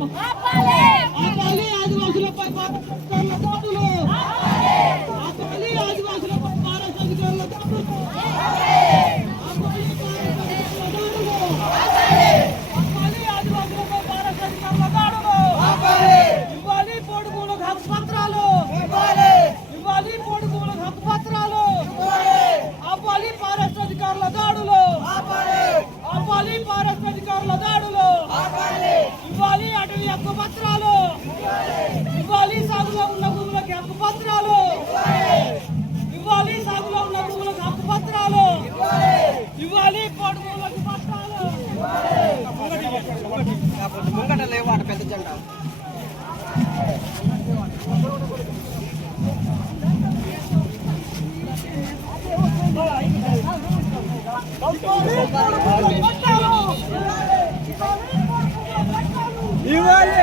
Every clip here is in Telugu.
ఆపాలి ఆదివాసులపై పారాధికారుల దాడులు. ఆపాలి ఆదివాసులపై పారాధికారుల దాడులు. ఆపాలి ఆదివాసులపై పారాధికారుల దాడులు. ఇవ్వాలి పొడుగులకు హక్కు పత్రాలు. ఇవ్వాలి పొడుగులకు హక్కు పత్రాలు. ఆపాలి ఫారెస్ట్ అధికారుల దాడులు. ఆపాలి ఫారెస్ట్ అధికారుల దాడులు. ఇవ్వాలి అటవీ హక్కు పత్రాలు. ఇవ్వాలి సాగులో ఉన్న భూములకి హక్కు పత్రాలు. ఇవ్వాలి సాగులో ఉన్న భూములకు హక్కు పత్రాలు. ఇవ్వాలి పొడుగులకు పత్రాలు. ముంగట లేవు అట పెద్ద జెండా. ఇవ్వాలి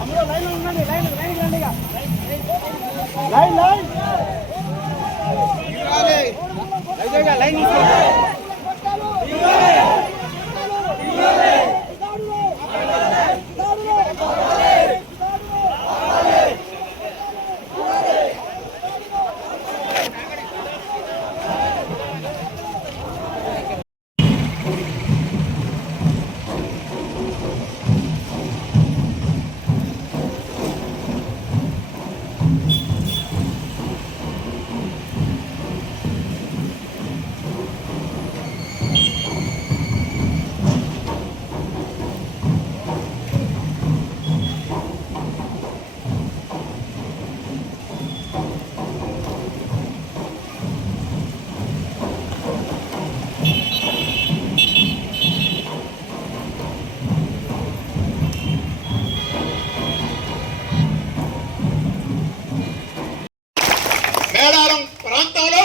అందరూ లైన్లో ఉండండి. లైన్ రండి. లైన్ లైన్ మేడారం ప్రాంతంలో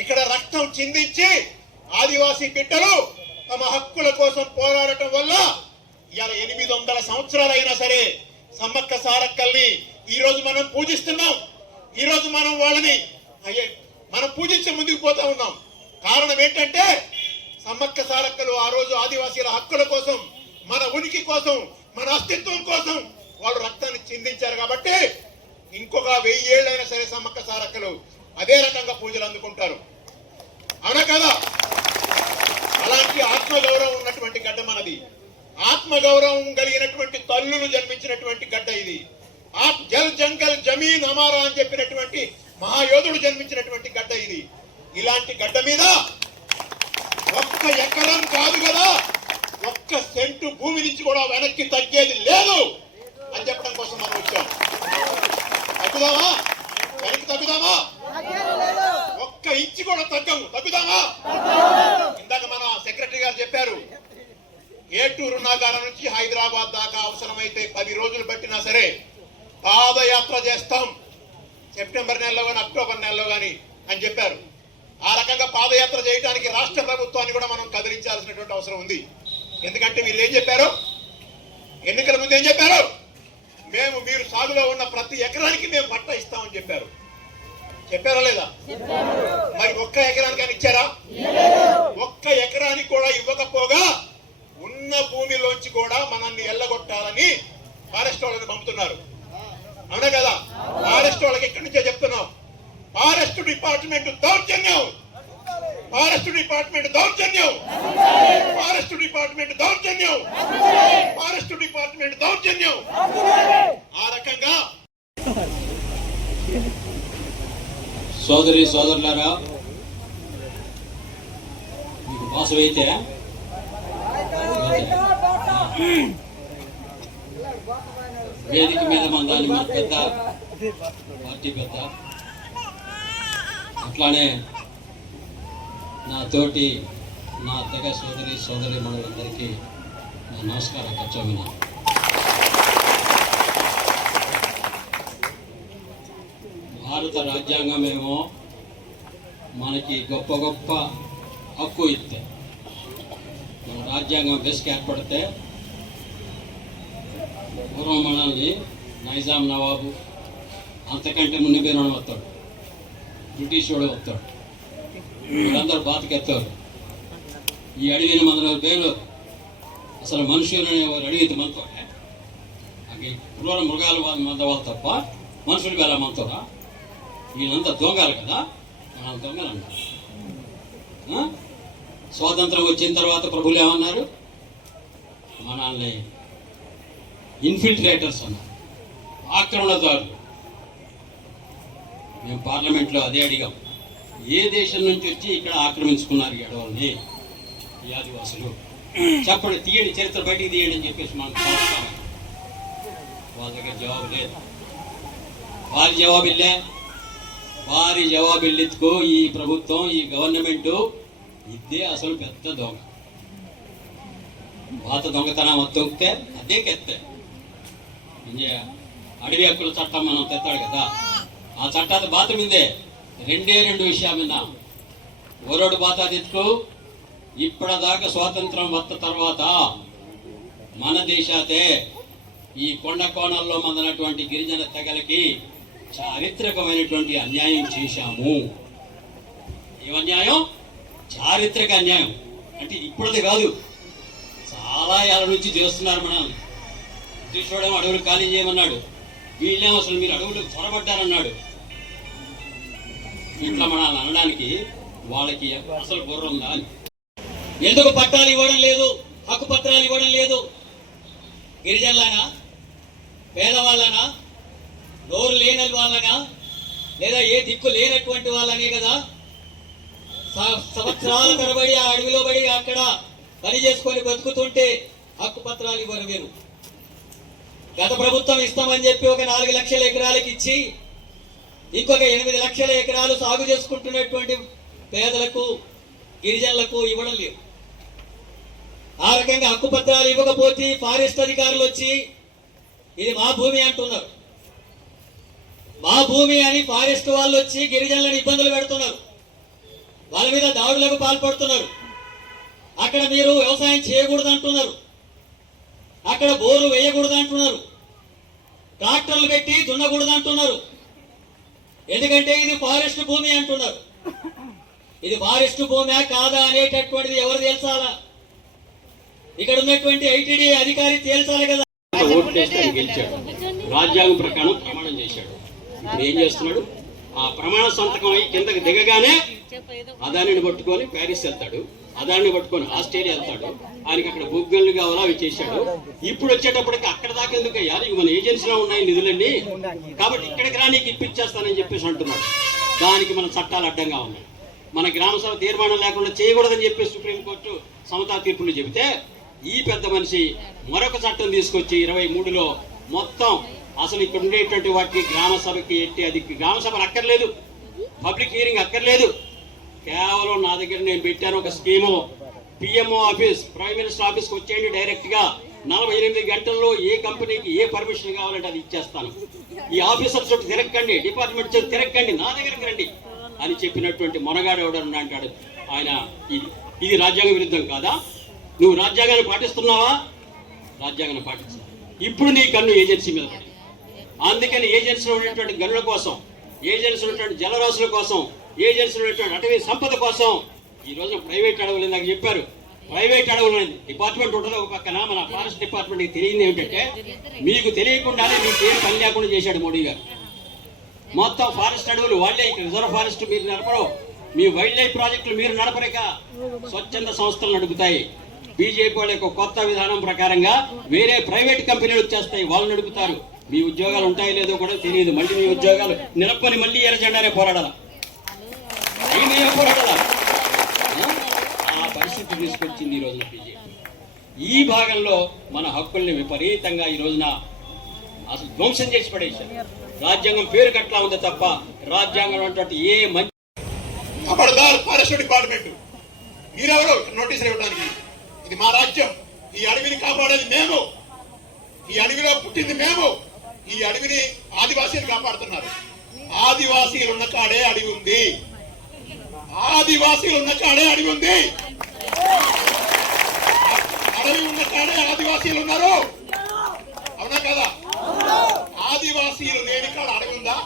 ఇక్కడ రక్తం చిందించి ఆదివాసీ బిడ్డలు తమ హక్కుల కోసం పోరాడటం వల్ల ఇవాళ 800 సంవత్సరాలైనా సరే సమ్మక్క సారక్కల్ని ఈ రోజు మనం పూజిస్తున్నాం. ఈ రోజు మనం వాళ్ళని మనం పూజించే ముందుకు పోతా ఉన్నాం. కారణం ఏంటంటే సమ్మక్క సారక్కలు ఆ రోజు ఆదివాసీల హక్కుల కోసం, మన ఉనికి కోసం, మన అస్తిత్వం కోసం వాళ్ళు రక్తాన్ని చిందించారు. కాబట్టి ఇంకొక 1000 ఏళ్ళైనా సరే సమ్మక్క సారక్కలు అదే రకంగా పూజలు అందుకుంటారు. అవునా కదా? అలాంటి ఆత్మగౌరవం ఉన్నటువంటి గడ్డ మనది. ఆత్మగౌరవం కలిగినటువంటి తల్లులు జన్మించినటువంటి గడ్డ ఇది. జల్ జంగల్ జమీన్ అమారా అని చెప్పినటువంటి మహాయోధుడు జన్మించినటువంటి గడ్డ ఇది. ఇలాంటి గడ్డ మీద ఒక్క ఎకరం కాదు కదా, ఒక్క సెంటు భూమి నుంచి కూడా వెనక్కి తగ్గేది లేదు అని చెప్పడం కోసం మనం వచ్చాం. తగ్గుదామా? వెనక్కి తగ్గుదామా? ఒక్క ఇంచి కూడా తగ్గుదామా? ఇందాక మన సెక్రటరీ గారు చెప్పారు, ఏటూరు నాగారం నుంచి హైదరాబాద్ దాకా అవసరమైతే 10 రోజులు పట్టినా సరే పాదయాత్ర చేస్తాం సెప్టెంబర్ నెలలో కానీ అక్టోబర్ నెలలో కానీ అని చెప్పారు. ఆ రకంగా పాదయాత్ర చేయడానికి రాష్ట్ర ప్రభుత్వాన్ని కూడా మనం కదిలించాల్సినటువంటి అవసరం ఉంది. ఎందుకంటే వీళ్ళు ఏం చెప్పారు, ఎన్నికల ముందు ఏం చెప్పారు, మీరు సాగులో ఉన్న ప్రతి ఎకరానికి మేము పట్టా ఇస్తామని చెప్పారు. చెప్పారా లేదా? మరి ఒక్క ఎకరానికి అని ఇచ్చారా? ఒక్క ఎకరానికి కూడా ఇవ్వకపోగా ఉన్న భూమిలోంచి కూడా మనల్ని ఎల్లగొట్టాలని ఫారెస్ట్ వాళ్ళని పంపుతున్నారు. అవునా కదా? ఫారెస్ట్ వాళ్ళకి ఎక్కడి నుంచో చెప్తున్నాం, ఫారెస్ట్ డిపార్ట్మెంట్ దౌర్జన్యం, ఫారెస్ట్ డిపార్ట్మెంట్ దౌర్జన్యం, ఫారెస్ట్ డిపార్ట్మెంట్ దౌర్జన్యం, ఫారెస్ట్ డిపార్ట్మెంట్ దౌర్జన్యం. ఆ రకంగా సోదరి సోదరులారా, మీకు మోసమైతే వేదిక మీద మందాలి మన పెద్ద పార్టీ పెద్ద, అట్లానే నా తోటి నా తెగ సోదరి మనందరికీ నా నమస్కారం. కచ్చోమిన భారత రాజ్యాంగమేమో మనకి గొప్ప గొప్ప హక్కు ఇస్తే, మన రాజ్యాంగం బెస్కి ఏర్పడితే పూర్వం మనల్ని నైజాం నవాబు అంతకంటే మునిపోయిన వస్తాడు, బ్రిటిష్ వాడు వస్తాడు, వీళ్ళందరూ బాతకెత్తారు. ఈ అడవిని మన పేరు అసలు మనుషులు అనేవారు అడిగితే మనతో అది క్రూర మృగాలు మంద వాళ్ళు తప్ప మనుషులు వేళ మనతోరా వీళ్ళంతా దొంగలు కదా మనం దొంగలు అంటారు. స్వాతంత్రం వచ్చిన తర్వాత ప్రభులు ఏమన్నారు? మనల్ని ఇన్ఫిల్ట్రేటర్స్ అన్నారు, ఆక్రమణదారులు. మేము పార్లమెంట్లో అదే అడిగాం, ఏ దేశం నుంచి వచ్చి ఇక్కడ ఆక్రమించుకున్నారు ఈ అడవుల్ని ఈ ఆదివాసులు? చెప్పండి, తీయండి, చరిత్ర బయటికి తీయండి అని చెప్పేసి మనం చూస్తాం. వాళ్ళ దగ్గర జవాబు లేదు. వారి జవాబిల్లెత్తుకో ఈ ప్రభుత్వం, ఈ గవర్నమెంట్ ఇదే అసలు పెద్ద దొంగ. పాత దొంగతనం తొక్కితే అదే కెత్తే. అడవి హక్కుల చట్టం మనం తెత్తాడు కదా, ఆ చట్టాన్ని బాత మీదే రెండు విషయాల మీద ఓరోడు బాత తెచ్చుకో. ఇప్పటిదాకా స్వాతంత్రం వత్త తర్వాత మన దేశాతే ఈ కొండ కోణంలో మందనటువంటి గిరిజన తెగలకి చారిత్రకమైనటువంటి అన్యాయం చేశాము. ఏమన్యాయం? చారిత్రక అన్యాయం. అంటే ఇప్పుడది కాదు, చాలా ఏళ్ళ నుంచి చేస్తున్నారు. మనల్ని బ్రిటిషోడేమో అడవులు ఖాళీ చేయమన్నాడు, వీళ్ళేమో అసలు మీరు అడవులకు చొరబడ్డారన్నాడు. ఇట్లా మనల్ని అనడానికి వాళ్ళకి అసలు బుర్ర ఉందా? ఎందుకు పట్టాలు ఇవ్వడం లేదు, హక్కు పత్రాలు ఇవ్వడం లేదు? గిరిజనులనా, పేదవాళ్ళనా, నోరు లేని వాళ్ళనా, లేదా ఏ దిక్కు లేనటువంటి వాళ్ళనే కదా సంవత్సరాల తరబడి ఆ అడవిలో పడి అక్కడ పని చేసుకొని బతుకుతుంటే హక్కు పత్రాలు ఇవ్వరు మీరు. గత ప్రభుత్వం ఇస్తామని చెప్పి ఒక 4 లక్షల ఎకరాలకు ఇచ్చి ఇంకొక 8 లక్షల ఎకరాలు సాగు చేసుకుంటున్నటువంటి పేదలకు, గిరిజనులకు ఇవ్వడం లేదు. ఆ రకంగా హక్కు పత్రాలు ఇవ్వకపోతే ఫారెస్ట్ అధికారులు వచ్చి ఇది మా భూమి అంటున్నారు. మా భూమి అని ఫారెస్ట్ వాళ్ళు వచ్చి గిరిజనులను ఇబ్బందులు పెడుతున్నారు, వాళ్ళ మీద దాడులకు పాల్పడుతున్నారు. అక్కడ మీరు వ్యవసాయం చేయకూడదు అంటున్నారు, అక్కడ బోర్లు వేయకూడదు అంటున్నారు, ట్రాక్టర్లు పెట్టి దున్నకూడదు అంటున్నారు. ఎందుకంటే ఇది ఫారెస్ట్ భూమి అంటున్నారు. ఇది ఫారెస్ట్ భూమే కాదా అనేటటువంటిది ఎవరు తేల్చాలా? ఇక్కడ ఉన్నటువంటి ఐటీడీ అధికారి తేల్చాలి కదా. ఓటు చేస్తే ఆయన గెలిచాడు, రాజ్యాంగం ప్రకారం ప్రమాణం చేశాడు. ఇప్పుడు ఏం చేస్తున్నాడు? ఆ ప్రమాణ సంతకం అయి కిందకి దిగగానే అదానిని పట్టుకొని ప్యారిస్ వెళ్తాడు, అదాన్ని పట్టుకొని ఆస్ట్రేలియా వెళ్తాడు. ఆయనకి అక్కడ భూగల్లు కావాలా అవి చేశాడు. ఇప్పుడు వచ్చేటప్పటికి అక్కడ దాకా ఎందుకు అయ్యా, నీకు మన ఏజెన్సీలో ఉన్నాయి నిధులన్నీ, కాబట్టి ఇక్కడికి రా నీకు ఇప్పించేస్తానని చెప్పేసి అంటున్నాడు. దానికి మన చట్టాలు అడ్డంగా ఉన్నాయి. మన గ్రామ సభ తీర్మానం లేకుండా చేయకూడదని చెప్పి సుప్రీంకోర్టు సమతా తీర్పులు చెబితే ఈ పెద్ద మనిషి మరొక చట్టం తీసుకొచ్చి 23లో మొత్తం అసలు ఇక్కడ ఉండేటువంటి వాటికి గ్రామ సభకి ఎట్టి, అది గ్రామ సభలు అక్కర్లేదు, పబ్లిక్ హియరింగ్ అక్కర్లేదు. కేవలం నా దగ్గర నేను పెట్టాను ఒక scheme, PMO office, prime minister ఆఫీస్కి వచ్చేయండి, డైరెక్ట్ గా 48 గంటల్లో ఏ కంపెనీకి ఏ పర్మిషన్ కావాలంటే అది ఇచ్చేస్తాను. ఈ ఆఫీసర్ చుట్టూ తిరగకండి, డిపార్ట్మెంట్ చుట్టూ తిరగకండి, నా దగ్గరికి రండి అని చెప్పినటువంటి మొనగాడు ఎవడన్నా అంటాడు ఆయన. ఇది రాజ్యాంగ విరుద్ధం కాదా? నువ్వు రాజ్యాంగాన్ని పాటిస్తున్నావా? రాజ్యాంగాన్ని పాటించు. ఇప్పుడు నీ కన్ను ఏజెన్సీ మీద పడి, అందుకని ఏజెన్సీలో ఉన్నటువంటి గనుల కోసం, ఏజెన్సీలో ఉన్నటువంటి జలరాశుల కోసం, ఏజెన్సీలో ఉన్నటువంటి అటవీ సంపద కోసం ఈ రోజు ప్రైవేట్ అడవులు ఇందాక చెప్పారు. ప్రైవేట్ అడవులు డిపార్ట్మెంట్ ఉంటుంది ఒక పక్కన. మన ఫారెస్ట్ డిపార్ట్మెంట్కి తెలియదు ఏమిటంటే, మీకు తెలియకుండానే మీకు ఏం పని లేకుండా చేశాడు మోడీ గారు. మొత్తం ఫారెస్ట్ అడవులు వాళ్ళే, రిజర్వ్ ఫారెస్ట్ మీరు నడపరు, మీ వైల్డ్ లైఫ్ ప్రాజెక్టులు మీరు నడపరేక స్వచ్ఛంద సంస్థలు నడుపుతాయి. బీజేపీ వాళ్ళ యొక్క కొత్త విధానం ప్రకారంగా వేరే ప్రైవేట్ కంపెనీలు వచ్చేస్తాయి, వాళ్ళు నడుపుతారు. మీ ఉద్యోగాలు ఉంటాయో లేదో కూడా తెలియదు. మళ్ళీ మీ ఉద్యోగాలు నిలపని మళ్ళీ ఎర్ర జెండానే పోరాడాల, ఆ పరిస్థితి తీసుకొచ్చింది ఈ రోజున బీజేపీ. ఈ భాగంలో మన హక్కుల్ని విపరీతంగా ఈ రోజున అసలు ధ్వంసం చేసి పడేశారు. రాజ్యాంగం పేరు కట్లా ఉంది తప్ప రాజ్యాంగం అంటే ఏ మంచి ఫారెస్ట్ డిపార్ట్మెంట్ మీరెవరు నోటీసులు ఇవ్వడానికి? ఇది మా రాజ్యం, ఈ అడవిని కాపాడేది మేము, ఈ అడవిలో పుట్టింది మేము, ఈ అడవిని ఆదివాసీలు కాపాడుతున్నారు. ఆదివాసీలు ఉన్న కాడే అడవి ఉంది, ఆదివాసీలు ఉన్న కాడే అడవి ఉంది, అడవి ఉన్న కాడే ఆదివాసీలు ఉన్నారు. అవునా కదా? ఆదివాసీలు లేని కాడ అడవి ఉందా?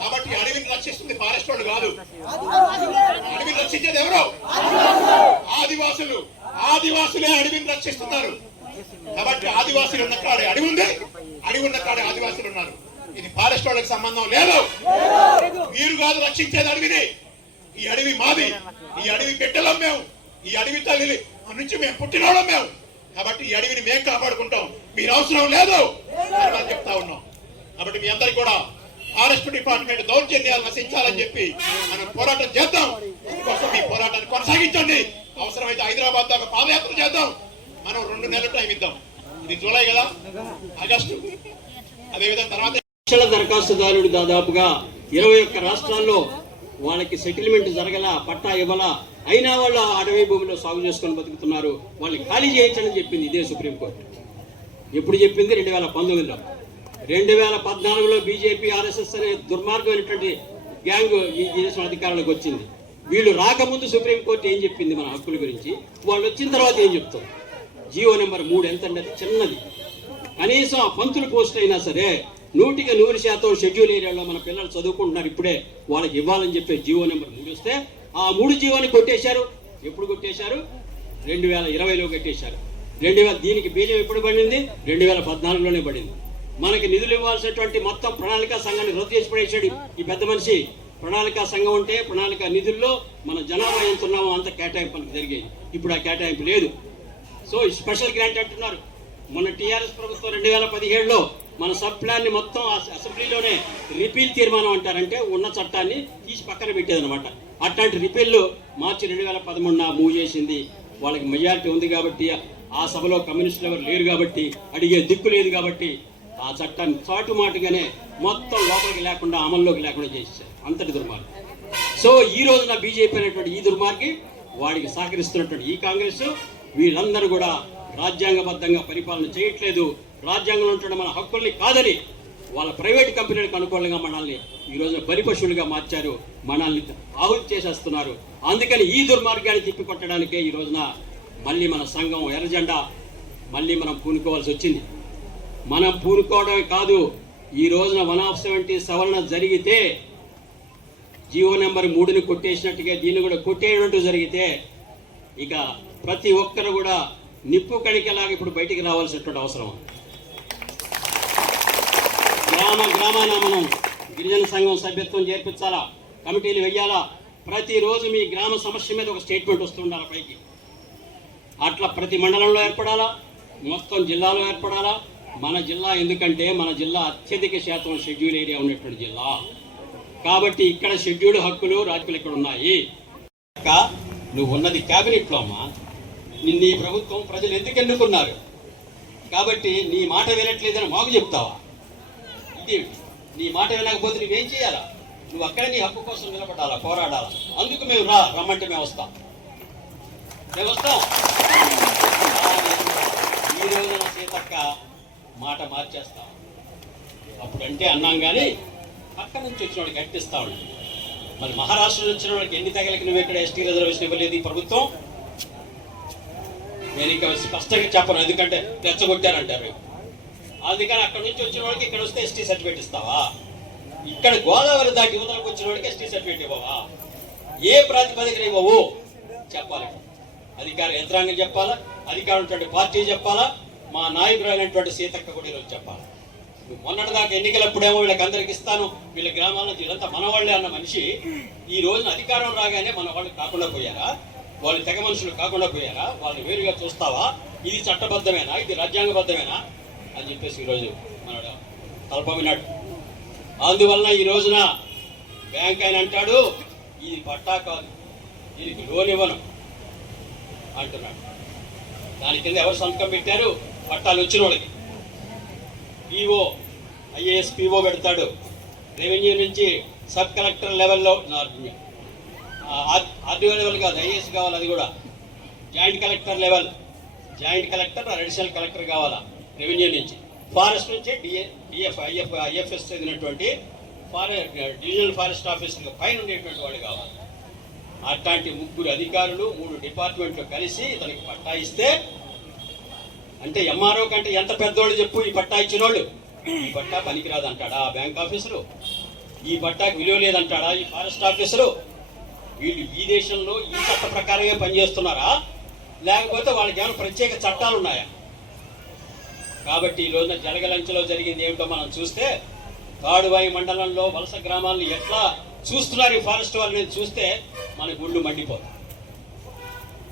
కాబట్టి అడవిని రక్షిస్తుంది ఫారెస్ట్ వాళ్ళు కాదు, అడవిని రక్షించేది ఎవరు? ఆదివాసులు. ఆదివాసులే అడవిని రక్షిస్తున్నారు. కాబట్టి ఆదివాసులు ఉన్న కాడే అడవి ఉంది, అడవి ఉన్న కాడే ఆదివాసులు ఉన్నారు. ఇది ఫారెస్ట్ వాళ్ళకి సంబంధం లేదు. మీరు కాదు రక్షించేది అడవిని. ఈ అడవి మాది, ఈ అడవి బిడ్డలం మేము, ఈ అడవి తల్లి నుంచి మేము పుట్టినోళ్ళం మేము. కాబట్టి ఈ అడవిని మేము కాపాడుకుంటాం, మీరు అవసరం లేదు అని మనం చెప్తా ఉన్నాం. కాబట్టి మీ అందరికి కూడా ఫారెస్ట్ డిపార్ట్మెంట్ దౌర్జన్యాలు నశించాలని చెప్పి మనం పోరాటం చేద్దాం. అందుకోసం ఈ పోరాటాన్ని కొనసాగించండి. అవసరమైతే హైదరాబాద్ దాకా పాదయాత్ర చేద్దాం. మనం 2 నెలల టైం ఇద్దాం. ఇది జూలై కదా, ఆగస్టు. అదేవిధంగా తర్వాత లక్షల దరఖాస్తుదారుడు దాదాపుగా 21 రాష్ట్రాల్లో వాళ్ళకి సెటిల్మెంట్ జరగల, పట్టా ఇవ్వాల, అయినా వాళ్ళు అడవి భూమిలో సాగు చేసుకొని బతుకుతున్నారు. వాళ్ళని ఖాళీ చేయించని చెప్పింది ఇదే సుప్రీంకోర్టు. ఎప్పుడు చెప్పింది? 2019లో. 2014లో బీజేపీ ఆర్ఎస్ఎస్ అనే దుర్మార్గమైనటువంటి గ్యాంగ్ ఈ దేశం అధికారంలోకి వచ్చింది. వీళ్ళు రాకముందు సుప్రీంకోర్టు ఏం చెప్పింది మన హక్కుల గురించి, వాళ్ళు వచ్చిన తర్వాత ఏం చెప్తారు? జీవో నెంబర్ 3 ఎంత అంటే చిన్నది. కనీసం ఆ పంతులు పోస్ట్ అయినా సరే 100% షెడ్యూల్ ఏరియాలో మన పిల్లలు చదువుకుంటున్నారు, ఇప్పుడే వాళ్ళకి ఇవ్వాలని చెప్పే జీవో నెంబర్ 3 వస్తే ఆ 3 జీవోని కొట్టేశారు. ఎప్పుడు కొట్టేశారు? 2020లో కొట్టేశారు. దీనికి బీజం ఎప్పుడు పడింది? 2014లోనే పడింది. మనకి నిధులు ఇవ్వాల్సినటువంటి మొత్తం ప్రణాళికా సంఘాన్ని రద్దు చేసి పడేశాడు ఈ పెద్ద మనిషి. ప్రణాళికా సంఘం ఉంటే ప్రణాళిక నిధుల్లో మన జనాభా ఎంత ఉన్నామో అంత కేటాయింపు మనకు జరిగేది. ఇప్పుడు ఆ కేటాయింపు లేదు. సో స్పెషల్ గ్రాంట్ అంటున్నారు. మొన్న టీఆర్ఎస్ ప్రభుత్వం 2017లో మన సబ్ ప్లాన్ ని మొత్తం అసెంబ్లీలోనే రిపీల్ తీర్మానం అంటారంటే ఉన్న చట్టాన్ని తీసి పక్కన పెట్టేదన్నమాట. అట్లాంటి రిపీల్ మార్చి 2013 మూవ్ చేసింది. వాళ్ళకి మెజారిటీ ఉంది కాబట్టి, ఆ సభలో కమ్యూనిస్టులు ఎవరు లేరు కాబట్టి, అడిగే దిక్కు లేదు కాబట్టి ఆ చట్టాన్ని చాటుమాటుగానే మొత్తం లోపలికి లేకుండా, అమల్లోకి లేకుండా చేసేసారు. అంతటి దుర్మార్గం. సో ఈ రోజున బీజేపీ అనేటువంటి ఈ దుర్మార్గి, వాడికి సహకరిస్తున్నటువంటి ఈ కాంగ్రెస్, వీళ్ళందరూ కూడా రాజ్యాంగబద్ధంగా పరిపాలన చేయట్లేదు. రాజ్యాంగంలో ఉంటున్న మన హక్కుల్ని కాదని వాళ్ళ ప్రైవేట్ కంపెనీలకు అనుకూలంగా మనల్ని ఈ రోజున బలిపశువులుగా మార్చారు. మనల్ని ఆహుతి చేసేస్తున్నారు. అందుకని ఈ దుర్మార్గాన్ని తిప్పికొట్టడానికే ఈ రోజున మళ్ళీ మన సంఘం ఎర్రజెండా మళ్ళీ మనం పూనుకోవాల్సి వచ్చింది. మనం పూనుకోవడమే కాదు, ఈ రోజున 170 సవరణ జరిగితే, జీవో నెంబర్ 3ని కొట్టేసినట్టుగా దీన్ని కూడా కొట్టేయడంటూ జరిగితే, ఇక ప్రతి ఒక్కరు కూడా నిప్పు కణికలాగా ఇప్పుడు బయటికి రావాల్సినటువంటి అవసరం. గ్రామాన మనం గిరిజన సంఘం సభ్యత్వం చేర్పించాలా, కమిటీలు వెయ్యాలా. ప్రతిరోజు మీ గ్రామ సమస్య మీద ఒక స్టేట్మెంట్ వస్తుండాలి పైకి. అట్లా ప్రతి మండలంలో ఏర్పడాలా, మొత్తం జిల్లాలో ఏర్పడాలా. మన జిల్లా ఎందుకంటే మన జిల్లా అత్యధిక శాతం షెడ్యూల్ ఏరియా ఉన్నటువంటి జిల్లా కాబట్టి ఇక్కడ షెడ్యూల్ హక్కులు రాజకీయాలు ఇక్కడ ఉన్నాయి. నువ్వు ఉన్నది క్యాబినెట్లో అమ్మా. నిన్న ఈ ప్రభుత్వం ప్రజలు ఎందుకు ఎన్నుకున్నారు కాబట్టి నీ మాట వినట్లేదని మాకు చెప్తావా? ఇది నీ మాట వినకపోతే నువ్వేం చేయాలా? నువ్వు అక్కడే నీ హక్కు కోసం నిలబడాలా, పోరాడాలా. అందుకు మేము రమ్మంటే మేము వస్తాం. ఈ రోజున సీతక్క మాట మార్చేస్తాం. అప్పుడంటే అన్నాం కానీ పక్క నుంచి వచ్చిన వాడికి కట్టిస్తా ఉన్నాం. మరి మహారాష్ట్ర నుంచి వచ్చిన వాడికి ఎన్ని తగలకి నువ్వు ఇక్కడ ఎస్టీ రిజర్వేషన్ ఇవ్వలేదు ఈ ప్రభుత్వం? నేను ఇంకా స్పష్టంగా చెప్పను, ఎందుకంటే రెచ్చగొట్టారంటారు. అందుకని అక్కడ నుంచి వచ్చిన వాడికి ఇక్కడ వస్తే ఎస్టీ సర్టిఫికేట్ ఇస్తావా? ఇక్కడ గోదావరి దాటి యువతలకు వచ్చిన వాడికి ఎస్టీ సర్టిఫికేట్ ఇవ్వవా? ఏ ప్రాతిపదికన ఇవ్వవు చెప్పాలి. అధికార యంత్రాంగం చెప్పాలా, అధికారం ఉన్నటువంటి పార్టీ చెప్పాలా, మా నాయకురాలైనటువంటి సీతక్క కూడా ఈరోజు చెప్పాలి. మొన్నటిదాకా ఎన్నికలప్పుడేమో వీళ్ళకి అందరికి ఇస్తాను, వీళ్ళ గ్రామాల నుంచి వీళ్ళంతా మనవాళ్లే అన్న మనిషి ఈ రోజున అధికారం రాగానే మన వాళ్ళు కాకుండా పోయారా? వాళ్ళు తెగ మనుషులు కాకుండా పోయారా? వాళ్ళని వేరుగా చూస్తావా? ఇది చట్టబద్ధమేనా, ఇది రాజ్యాంగబద్ధమేనా అని చెప్పేసి ఈరోజు మనడు తలపమినాడు. అందువలన ఈ రోజున బ్యాంక్ ఆయన అంటాడు ఇది పట్టా కాదు, దీనికి లోన్ ఇవ్వను అంటున్నాడు. దాని కింద ఎవరు సంతకం పెట్టారు? పట్టాలు వచ్చిన వాళ్ళకి. పీఓ, ఐఏఎస్ పీఓ పెడతాడు. రెవెన్యూ నుంచి సబ్ కలెక్టర్ లెవెల్లో, ఆర్డీఓ లెవెల్ కాదు, ఐఏఎస్ కావాలి. అది కూడా joint collector level, joint collector additional collector కావాలా రెవెన్యూ నుంచి. ఫారెస్ట్ నుంచి ఐఎఫ్ఎస్ చదివినటువంటి డివిజనల్ ఫారెస్ట్ ఆఫీసర్ పైన ఉండేటువంటి వాడు కావాలి. అట్లాంటి 3 అధికారులు 3 డిపార్ట్మెంట్లు కలిసి ఇతనికి పట్టా ఇస్తే, అంటే ఎంఆర్ఓ కంటే ఎంత పెద్దోళ్ళు చెప్పు ఈ పట్టా ఇచ్చిన వాళ్ళు. ఈ పట్టా పనికిరాదంటాడా ఆ బ్యాంక్ ఆఫీసరు? ఈ పట్టాకి విలువ లేదంటాడా ఈ ఫారెస్ట్ ఆఫీసరు? వీళ్ళు ఈ దేశంలో ఈ చట్ట ప్రకారమే పనిచేస్తున్నారా, లేకపోతే వాళ్ళకి ఏమైనా ప్రత్యేక చట్టాలు ఉన్నాయా? కాబట్టి ఈ రోజున జలగలంచలో జరిగింది ఏమిటో మనం చూస్తే, తాడువాయి మండలంలో వలస గ్రామాలను ఎట్లా చూస్తున్నారు ఈ ఫారెస్ట్ వాళ్ళని చూస్తే మన గుళ్ళు మండిపోతాయి.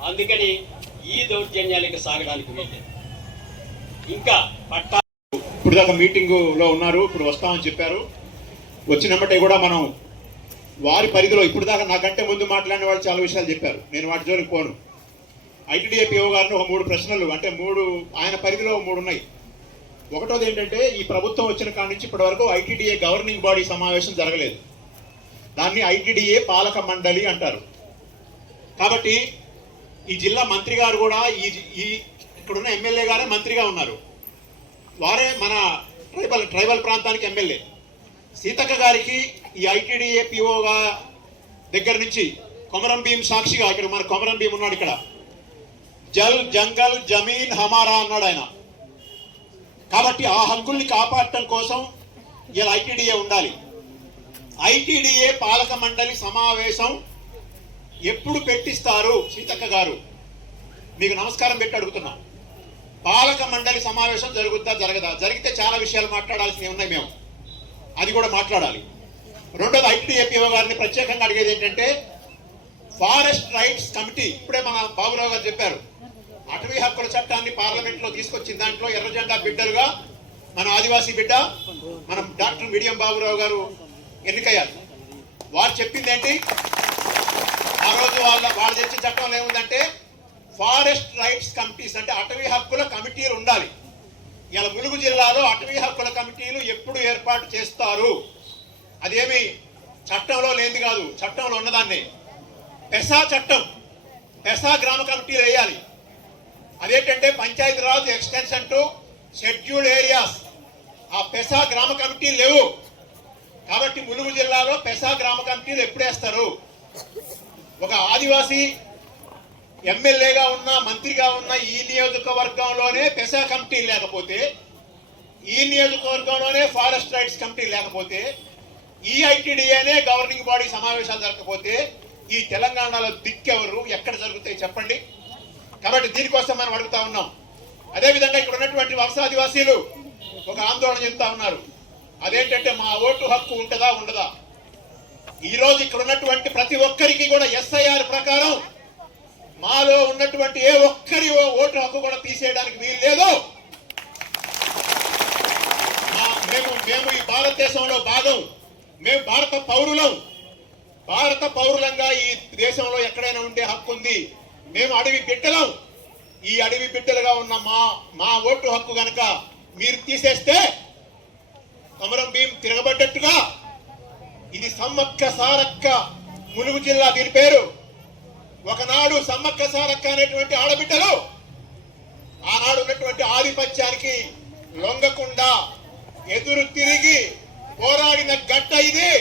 అందుకని ఈ దౌర్జన్యాలకి సాగడానికి వీల్లేదు. ఇంకా పట్టా ఇప్పుడు దాకా మీటింగ్ లో ఉన్నారు, ఇప్పుడు వస్తామని చెప్పారు. వచ్చినప్పటికీ కూడా మనం వారి పరిధిలో ఇప్పుడు దాకా నాకంటే ముందు మాట్లాడిన వాళ్ళు చాలా విషయాలు చెప్పారు, నేను వాటి జోలికి పోను. ఐటీడీఏ పిఓ గారిని ఒక 3 ప్రశ్నలు, అంటే 3 ఆయన పరిధిలో 3 ఉన్నాయి. ఒకటోది ఏంటంటే, ఈ ప్రభుత్వం వచ్చిన కాడి నుంచి ఇప్పటి వరకు ఐటీడీఏ గవర్నింగ్ బాడీ సమావేశం జరగలేదు. దాన్ని ఐటీడీఏ పాలక మండలి అంటారు. కాబట్టి ఈ జిల్లా మంత్రి గారు కూడా ఈ ఇక్కడున్న ఎమ్మెల్యే గారే మంత్రిగా ఉన్నారు, వారే మన ట్రైబల్ ప్రాంతానికి ఎమ్మెల్యే. సీతక్క గారికి ఈ ఐటీడీఏ పిఓగా దగ్గర నుంచి కొమరం భీం సాక్షిగా, ఇక్కడ మన కొమరం భీం ఉన్నాడు, ఇక్కడ జల్ జంగల్ జమీన్ హమారా అన్నాడు ఆయన. కాబట్టి ఆ హక్కుల్ని కాపాడటం కోసం ఇలా ఐటీడీఏ ఉండాలి. ఐటీడీఏ పాలక మండలి సమావేశం ఎప్పుడు పెట్టిస్తారు సీతక్క గారు? మీకు నమస్కారం పెట్టి అడుగుతున్నా. పాలక మండలి సమావేశం జరుగుద్దా జరగదా? జరిగితే చాలా విషయాలు మాట్లాడాల్సినవి ఉన్నాయి, మేము అది కూడా మాట్లాడాలి. రెండోది, ఐటీడీఏపీఓ గారిని ప్రత్యేకంగా అడిగేది ఏంటంటే, ఫారెస్ట్ రైట్స్ కమిటీ, ఇప్పుడే మన బాబురావు గారు చెప్పారు, అటవీ హక్కుల చట్టాన్ని పార్లమెంట్ లో తీసుకొచ్చిన దాంట్లో ఎర్ర జెండా బిడ్డలుగా మన ఆదివాసీ బిడ్డ మన డాక్టర్ మిడియం బాబురావు గారు ఎన్నికయ్యారు. వారు చెప్పింది ఏంటి? ఆ రోజు వాళ్ళు తెచ్చిన చట్టంలో ఏముందంటే, ఫారెస్ట్ రైట్స్ కమిటీస్, అంటే అటవీ హక్కుల కమిటీలు ఉండాలి. ఇలా ములుగు జిల్లాలో అటవీ హక్కుల కమిటీలు ఎప్పుడు ఏర్పాటు చేస్తారు? అదేమి చట్టంలో లేనిది కాదు, చట్టంలో ఉన్నదాన్ని. పెసా చట్టం, పెసా గ్రామ కమిటీలు వేయాలి. అదేంటంటే Panchayati Raj extension to scheduled areas. ఆ పెసా గ్రామ కమిటీలు లేవు. కాబట్టి ములుగు జిల్లాలో పెసా గ్రామ కమిటీలు ఎప్పుడు వేస్తారు? ఒక ఆదివాసీ ఎమ్మెల్యేగా ఉన్న, మంత్రిగా ఉన్న ఈ నియోజకవర్గంలోనే పెసా కమిటీ లేకపోతే, ఈ నియోజకవర్గంలోనే ఫారెస్ట్ రైట్స్ కమిటీ లేకపోతే, ఈ ఐటీడీఏనే గవర్నింగ్ బాడీ సమావేశాలు జరగకపోతే ఈ తెలంగాణలో దిక్కెవరు? ఎక్కడ జరుగుతాయి చెప్పండి? కాబట్టి దీనికోసం మనం అడుగుతా ఉన్నాం. అదేవిధంగా ఇక్కడ ఉన్నటువంటి వలస ఆదివాసీలు ఒక ఆందోళన చెందుతా ఉన్నారు. అదేంటంటే, మా ఓటు హక్కు ఉంటుందా ఉండదా? ఈ రోజు ఇక్కడ ఉన్నటువంటి ప్రతి ఒక్కరికి కూడా ఎస్ఐఆర్ ప్రకారం మాలో ఉన్నటువంటి ఏ ఒక్కరి ఓటు హక్కు కూడా తీసేయడానికి వీలు లేదు. మేము ఈ భారతదేశంలో భాగం, మేము భారత పౌరులం. భారత పౌరులంగా ఈ దేశంలో ఎక్కడైనా ఉండే హక్కు ఉంది. మేము అడవి బిడ్డలం. ఈ అడవి బిడ్డలుగా ఉన్న మా ఓటు హక్కు గనక మీరు తీసేస్తే కొమరం భీం తిరగబడ్డట్టుగా. ఇది సమ్మక్క సారక్క ములుగు జిల్లా, దీని పేరు. ఒకనాడు సమ్మక్క సారక్క అనేటువంటి ఆడబిడ్డలు ఆనాడు ఉన్నటువంటి ఆధిపత్యానికి లొంగకుండా ఎదురు తిరిగి పోరాడిన గడ్డ ఇది.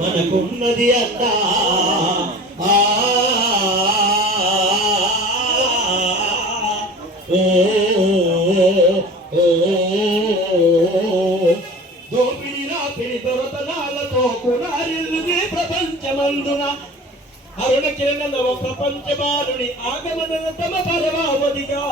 మనకున్నది అన్నా దొరతనాలతో కులారిల్లుగే ప్రపంచమందున అరుణ కిరణ నవ ప్రపంచ బాలుని ఆగమన తమ పరమావధిగా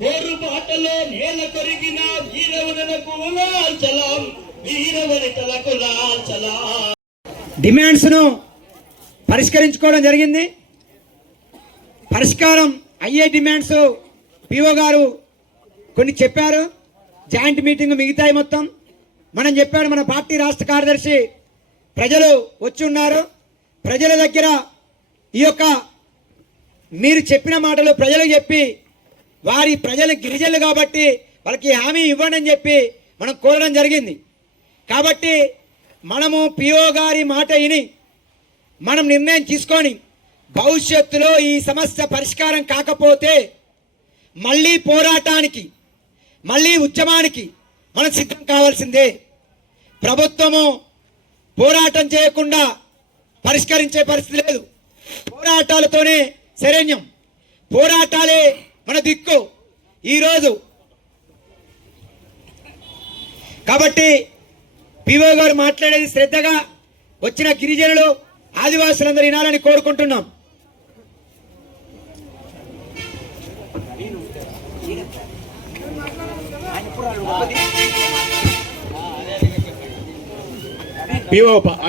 పోరుబాటలో నేల కొరిగిన వీరవనులకు లాల్చలాం, వీరవనితలకు లాల్చలాం. డిమాండ్స్ ను పరిష్కరించుకోవడం జరిగింది. పరిష్కారం అయ్యే డిమాండ్స్ పిఓ గారు కొన్ని చెప్పారు. జాయింట్ మీటింగ్ మిగతాయి మొత్తం మనం చెప్పాడు. మన పార్టీ రాష్ట్ర కార్యదర్శి ప్రజలు వచ్చి ఉన్నారు. ప్రజల దగ్గర ఈ యొక్క మీరు చెప్పిన మాటలు ప్రజలకు చెప్పి, ప్రజలు గిరిజనులు కాబట్టి వాళ్ళకి హామీ ఇవ్వండి అని చెప్పి మనం కోరడం జరిగింది. కాబట్టి మనము పిఓ గారి మాట విని మనం నిర్ణయం తీసుకొని భవిష్యత్తులో ఈ సమస్య పరిష్కారం కాకపోతే మళ్ళీ పోరాటానికి, మళ్ళీ ఉద్యమానికి మనం సిద్ధం కావాల్సిందే. ప్రభుత్వము పోరాటం చేయకుండా పరిష్కరించే పరిస్థితి లేదు. పోరాటాలతోనే శరణ్యం, పోరాటాలే మన దిక్కు. ఈరోజు కాబట్టి పిఓ గారు మాట్లాడేది శ్రద్ధగా వచ్చిన గిరిజనులు ఆదివాసులందరూ వినాలని కోరుకుంటున్నాం.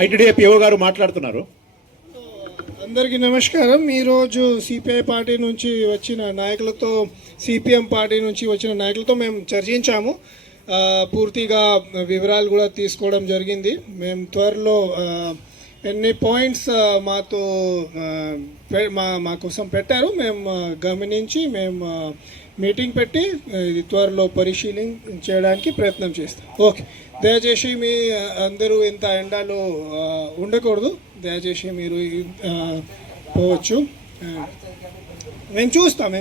ఐటీడీఏ పిఓ గారు మాట్లాడుతున్నారు. అందరికీ నమస్కారం. ఈరోజు సిపిఐ పార్టీ నుంచి వచ్చిన నాయకులతో, సిపిఎం పార్టీ నుంచి వచ్చిన నాయకులతో మేము చర్చించాము. పూర్తిగా వివరాలు కూడా తీసుకోవడం జరిగింది. మేము త్వరలో ఎన్ని పాయింట్స్ మాతో మా కోసం పెట్టారు, మేము గమనించి మేము మీటింగ్ పెట్టి ఇది త్వరలో పరిశీలన చేయడానికి ప్రయత్నం చేస్తాం. ఓకే, దయచేసి మీ అందరూ ఇంత ఎండలో ఉండకూడదు, దయచేసి మీరు పోవచ్చు. మేము చూస్తాం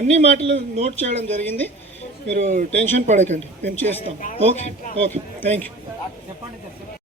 అన్ని మాటలు నోట్ చేయడం జరిగింది, మీరు టెన్షన్ పడకండి, మేము చేస్తాం. Okay, thank you.